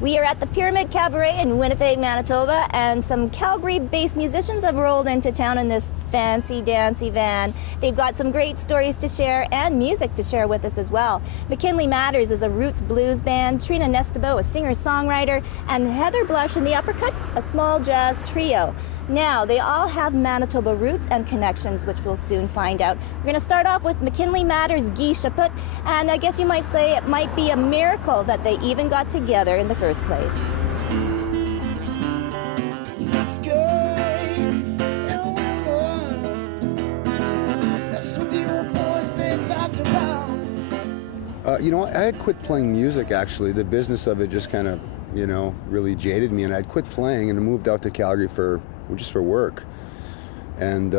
We are at the Pyramid Cabaret in Winnipeg, Manitoba, and some Calgary-based musicians have rolled into town in this fancy dancy van. They've got some great stories to share and music to share with us as well. Mckinley Matters is a roots blues band, Trina Nestebo, a singer-songwriter, and Heather Blush and the Uppercuts, a small jazz trio. Now, they all have Manitoba roots and connections, which we'll soon find out. We're going to start off with Mckinley Matters' Guy Chaput, and I guess you might say it might be a miracle that they even got together in the first place. You know, I had quit playing music, actually. The business of it just kind of, you know, really jaded me, and I'd quit playing and moved out to Calgary just for work. And,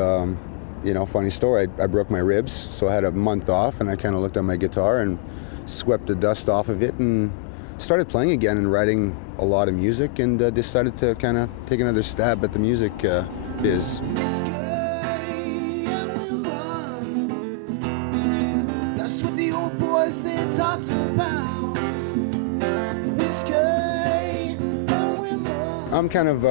you know, funny story, I broke my ribs, so I had a month off, and I kind of looked at my guitar and swept the dust off of it and started playing again and writing a lot of music, and decided to kind of take another stab at the music biz. I'm kind of,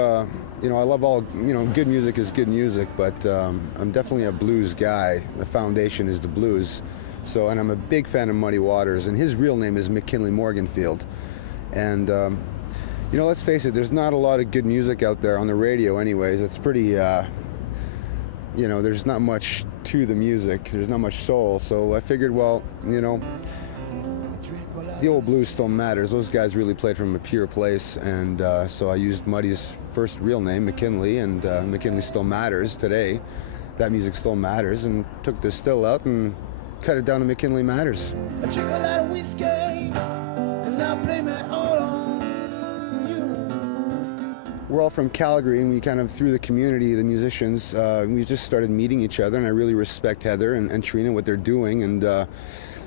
you know, I love all, you know, good music is good music, but I'm definitely a blues guy. The foundation is the blues. So, and I'm a big fan of Muddy Waters, and his real name is Mckinley Morganfield. And, you know, let's face it, there's not a lot of good music out there on the radio anyways. It's pretty, you know, there's not much to the music. There's not much soul. So I figured, well, you know, the old blues still matters. Those guys really played from a pure place, and so I used Muddy's first real name, Mckinley, and Mckinley still matters today. That music still matters, and took the still out and cut it down to Mckinley Matters. I drink a lot of whiskey, and I blame it all on you. We're all from Calgary, and we kind of, through the community, the musicians, we just started meeting each other, and I really respect Heather and Trina, what they're doing, and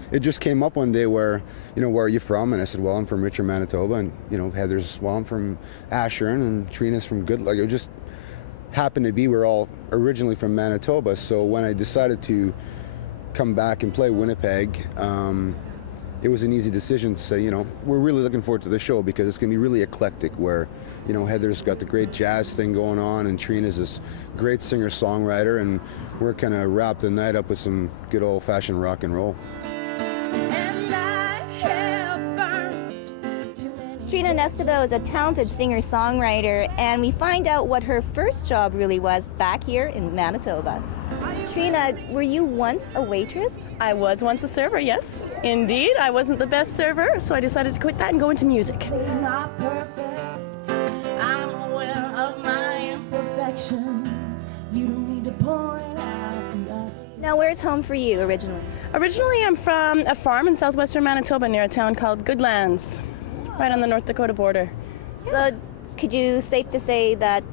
it just came up one day where, you know, where are you from? And I said, well, I'm from Richmond, Manitoba. And, you know, Heather's, well, I'm from Ashern, and Trina's from Like, it just happened to be we're all originally from Manitoba. So when I decided to come back and play Winnipeg, it was an easy decision to say, you know, we're really looking forward to the show because it's going to be really eclectic where, you know, Heather's got the great jazz thing going on, and Trina's this great singer-songwriter, and we're kind of wrap the night up with some good old-fashioned rock and roll. Trina Nestebo is a talented singer-songwriter, and we find out what her first job really was back here in Manitoba. Trina, were you once a waitress? I was once a server, yes. Indeed, I wasn't the best server, so I decided to quit that and go into music. Not perfect. I'm aware of my imperfections. You don't need to point out the obvious. Now, where's home for you originally? Originally, I'm from a farm in southwestern Manitoba near a town called Goodlands, right on the North Dakota border. So, could you safe to say that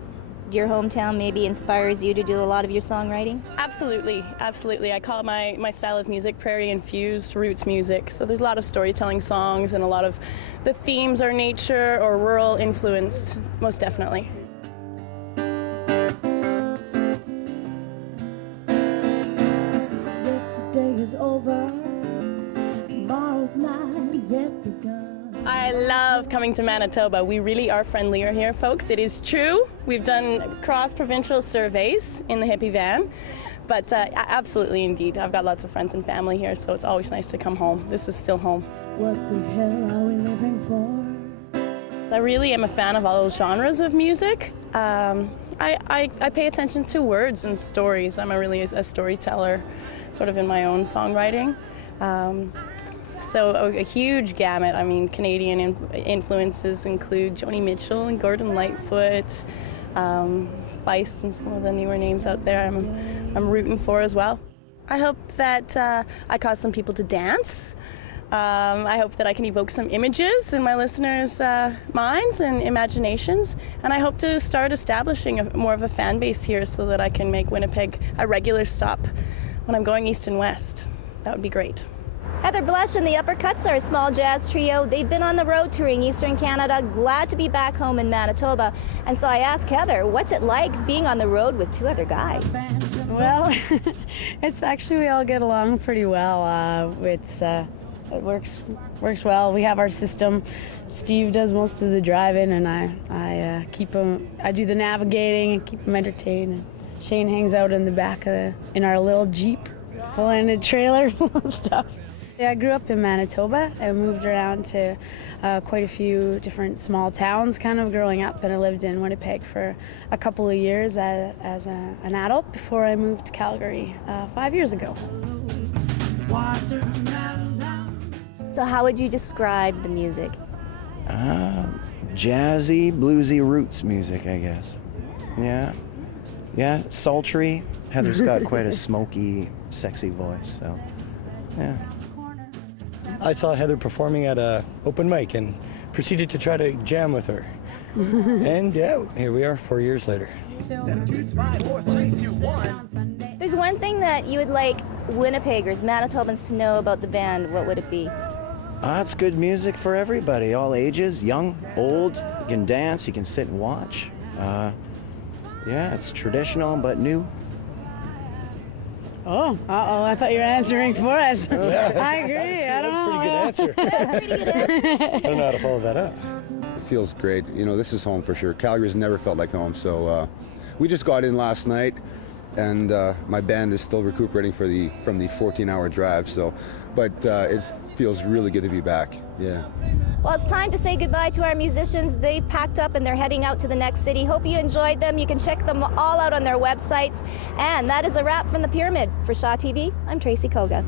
your hometown maybe inspires you to do a lot of your songwriting? Absolutely, absolutely. I call my style of music prairie-infused roots music. So there's a lot of storytelling songs, and a lot of the themes are nature or rural influenced, most definitely. Yesterday is over. Tomorrow's not yet begun. I love coming to Manitoba. We really are friendlier here, folks. It is true. We've done cross-provincial surveys in the hippie van, but absolutely indeed. I've got lots of friends and family here, so it's always nice to come home. This is still home. What the hell are we living for? I really am a fan of all genres of music. I pay attention to words and stories. I'm really a storyteller, sort of in my own songwriting. So a huge gamut. I mean, Canadian influences include Joni Mitchell and Gordon Lightfoot, Feist, and some of the newer names out there I'm rooting for as well. I hope that I cause some people to dance. I hope that I can evoke some images in my listeners' minds and imaginations, and I hope to start establishing more of a fan base here so that I can make Winnipeg a regular stop when I'm going east and west. That would be great. Heather Blush and the Uppercuts are a small jazz trio. They've been on the road touring Eastern Canada, glad to be back home in Manitoba. And so I asked Heather, what's it like being on the road with two other guys? Well, it's actually, we all get along pretty well. It works well. We have our system. Steve does most of the driving, and I keep him. I do the navigating and keep him entertained. And Shane hangs out in the back in our little Jeep, pulling a trailer full of stuff. Yeah, I grew up in Manitoba. I moved around to quite a few different small towns kind of growing up, and I lived in Winnipeg for a couple of years as an adult before I moved to Calgary 5 years ago. So how would you describe the music? Jazzy, bluesy roots music, I guess. Yeah, sultry. Heather's got quite a smoky, sexy voice, so yeah. I saw Heather performing at a open mic and proceeded to try to jam with her. And yeah, here we are 4 years later. There's one thing that you would like Winnipeggers, Manitobans to know about the band. What would it be? It's good music for everybody, all ages, young, old. You can dance, you can sit and watch. Yeah, it's traditional but new. Oh, I thought you were answering for us. I agree. I don't know. That's a pretty good answer. I don't know how to follow that up. It feels great. You know, this is home for sure. Calgary's never felt like home. So we just got in last night, and my band is still recuperating from the 14-hour drive. So, but it feels really good to be back. Yeah. Well, it's time to say goodbye to our musicians. They've packed up and they're heading out to the next city. Hope you enjoyed them. You can check them all out on their websites. And that is a wrap from the Pyramid. For Shaw TV, I'm Tracy Koga.